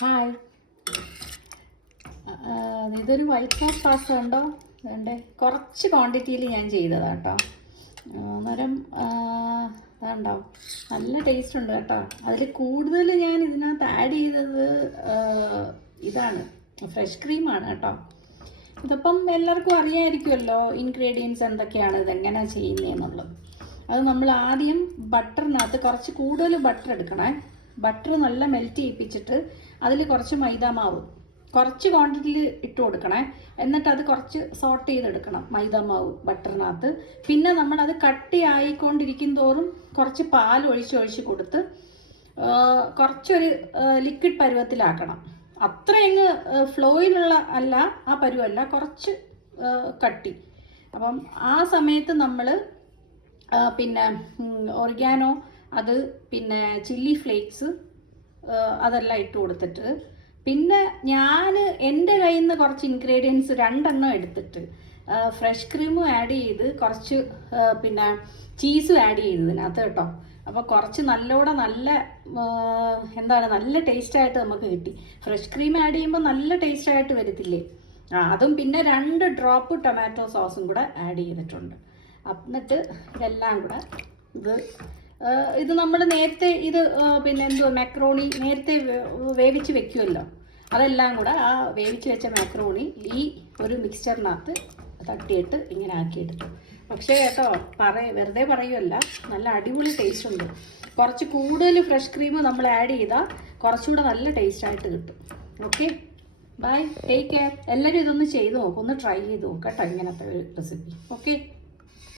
Hi, ഇതൊരു white sauce pasta ഉണ്ടോ? വേണ്ടേ, കുറച്ച് ക്വാണ്ടിറ്റിയിൽ ഞാൻ ചെയ്തതാണ് കേട്ടോ. അന്നേരം അതുണ്ടോ, നല്ല ടേസ്റ്റ് ഉണ്ട് കേട്ടോ. അതിൽ കൂടുതൽ ഞാൻ ഇതിനകത്ത് ആഡ് ചെയ്തത് ഇതാണ്, ഫ്രഷ് ക്രീമാണ് കേട്ടോ. ഇതിപ്പം എല്ലാവർക്കും അറിയാമായിരിക്കുമല്ലോ ഇൻഗ്രീഡിയൻസ് എന്തൊക്കെയാണ്, ഇതെങ്ങനെയാണ് ചെയ്യുന്നതെന്നുള്ളത്. അത് നമ്മൾ ആദ്യം ബട്ടറിനകത്ത് കുറച്ച് കൂടുതൽ ബട്ടർ എടുക്കണേ. ബട്ടർ നല്ല മെൽറ്റ് ചെയ്യിപ്പിച്ചിട്ട് അതിൽ കുറച്ച് മൈദാമാവ് കുറച്ച് ക്വാണ്ടിറ്റിയിൽ ഇട്ട് കൊടുക്കണേ. എന്നിട്ട് അത് കുറച്ച് സോട്ട് ചെയ്തെടുക്കണം മൈദാമാവ് ബട്ടറിനകത്ത്. പിന്നെ നമ്മളത് കട്ടി ആയിക്കൊണ്ടിരിക്കും തോറും കുറച്ച് പാൽ ഒഴിച്ച് കൊടുത്ത് കുറച്ചൊരു ലിക്വിഡ് പരുവത്തിലാക്കണം. അത്രയങ്ങ് ഫ്ലോയിലുള്ള അല്ല, ആ പരുവല്ല, കുറച്ച് കട്ടി. അപ്പം ആ സമയത്ത് നമ്മൾ പിന്നെ ഒറിഗാനോ, അത് പിന്നെ ചില്ലി ഫ്ലേക്സ് അതെല്ലാം ഇട്ട് കൊടുത്തിട്ട്, പിന്നെ ഞാൻ എൻ്റെ കയ്യിൽ നിന്ന് കുറച്ച് ഇൻഗ്രീഡിയൻസ് 2 എടുത്തിട്ട് ഫ്രഷ് ക്രീമും ആഡ് ചെയ്ത് കുറച്ച് പിന്നെ ചീസും ആഡ് ചെയ്തതിനകത്ത് കേട്ടോ. അപ്പോൾ കുറച്ച് നല്ല നല്ല ടേസ്റ്റായിട്ട് നമുക്ക് കിട്ടി. ഫ്രഷ് ക്രീം ആഡ് ചെയ്യുമ്പോൾ നല്ല ടേസ്റ്റായിട്ട് വരത്തില്ലേ? അതും പിന്നെ 2 ഡ്രോപ്പ് ടൊമാറ്റോ സോസും കൂടെ ആഡ് ചെയ്തിട്ടുണ്ട്. എന്നിട്ട് ഇതെല്ലാം കൂടെ ഇത് നമ്മൾ നേരത്തെ പിന്നെ മാക്രോണി നേരത്തെ വേവിച്ച് വെക്കുമല്ലോ, അതെല്ലാം കൂടെ ആ വേവിച്ച് വെച്ച മാക്രോണി ഈ ഒരു മിക്സ്ചറിനകത്ത് തട്ടിയിട്ട് ഇങ്ങനെ ആക്കിയെടുത്തു. പക്ഷേ കേട്ടോ, വെറുതെ പറയുമല്ല, നല്ല അടിപൊളി ടേസ്റ്റ് ഉണ്ട്. കുറച്ച് കൂടുതൽ ഫ്രഷ് ക്രീം നമ്മൾ ആഡ് ചെയ്താൽ കുറച്ചുകൂടെ നല്ല ടേസ്റ്റായിട്ട് കിട്ടും. Okay, bye, take care. എല്ലാവരും ഇതൊന്ന് ചെയ്ത് നോക്കും, ഒന്ന് ട്രൈ ചെയ്ത് നോക്കാം കേട്ടോ, ഇങ്ങനത്തെ ഒരു റെസിപ്പി. ഓക്കെ.